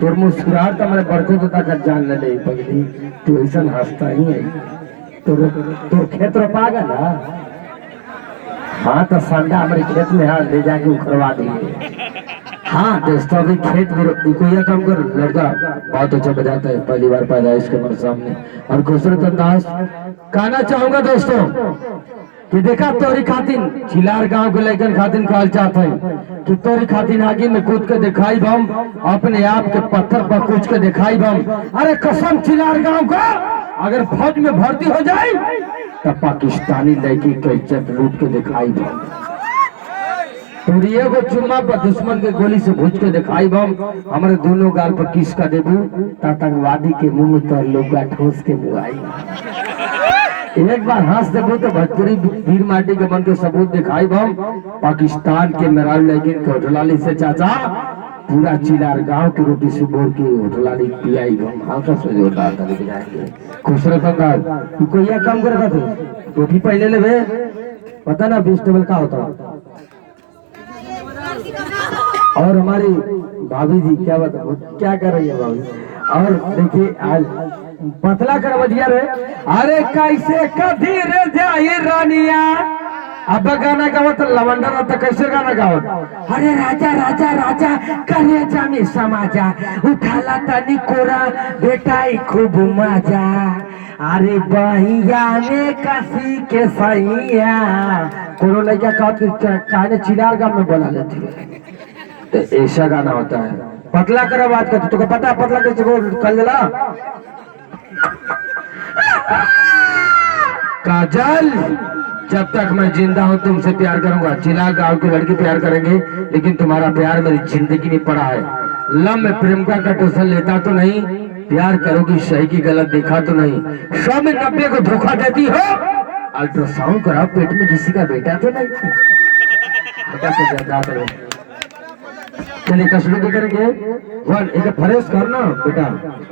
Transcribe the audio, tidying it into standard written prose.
तोर मुस्कुराहट तो मैंने बढ़ते तो तक जान ले नहीं पगली। तू ऐसा हंसता ही है। तोर तोर खेत रोपा गया ना। हाँ तो संडा हमारे खेत में हाँ ले जाके उखड़वा दिए। हाँ दोस्तों अभी खेत में कोई यह काम कर लड़का बहुत अच्छा बजाता है, पहली बार पैदाइश के मेरे सामने और खूबसूरत अंदाज। कहना चाहूंगा दोस्तों कि देखा तोरी खातिन चिलार गांव के लेकर खातिन कहल चाहते हैं कि तोरी खातिन आगे में कूद के दिखाई बम अपने आप के पत्थर पर कूद के दिखाई बम। अरे कसम चिलार गांव का अगर फौज में भर्ती हो जाए तो पाकिस्तानी लड़की के इज्जत लूट के दिखाई बम। तोरिए को चुम्मा पर दुश्मन के गोली से भूज के दिखाई बम। हमारे दोनों गाल पर किस का देबू आतंकवादी के मुंह में तो लोग ठोस के मुआई। एक बार हंस देबू तो भोजपुरी वीर माटी के मन के सबूत दिखाई बम। पाकिस्तान के मेराल लेकिन होटलाली से चाचा पूरा चिलार गांव की रोटी से बोल के होटलाली पियाई बम। हल्का से जोरदार तरीके जाएंगे खूबसूरत अंदाज। कोई यह काम करेगा तू टोपी पहले ले बे पता ना वेजिटेबल का होता। और हमारी भाभी जी क्या बता क्या कर रही है भाभी। और देखिए आज पतला कर बजिया रे। अरे कैसे कभी रे जाई रानिया। अब गाना गावत लवंडा रहता कैसे गाना गावत। अरे राजा राजा राजा करे जामी समाजा उठाला तनी कोरा बेटाई खूब मजा। अरे बहिया में कसी के सैया कोनो लड़का कहने चिलार गांव में बोला लेती है तो ऐसा गाना होता है। पतला करो बात करते तुमको पता है पतला कैसे कर देला। काजल जब तक मैं जिंदा हूं तुमसे प्यार करूंगा। चिलार गांव के लड़के प्यार करेंगे लेकिन तुम्हारा प्यार मेरी जिंदगी में पड़ा है। लम्ब प्रेमका का ट्यूशन लेता तो नहीं प्यार करोगी सही की गलत देखा तो नहीं। 100 में 90 को धोखा देती हो। अल्ट्रासाउंड करा पेट में किसी का बेटा तो नहीं। चलिए कसरत करेंगे वन एक फ्रेश करना बेटा।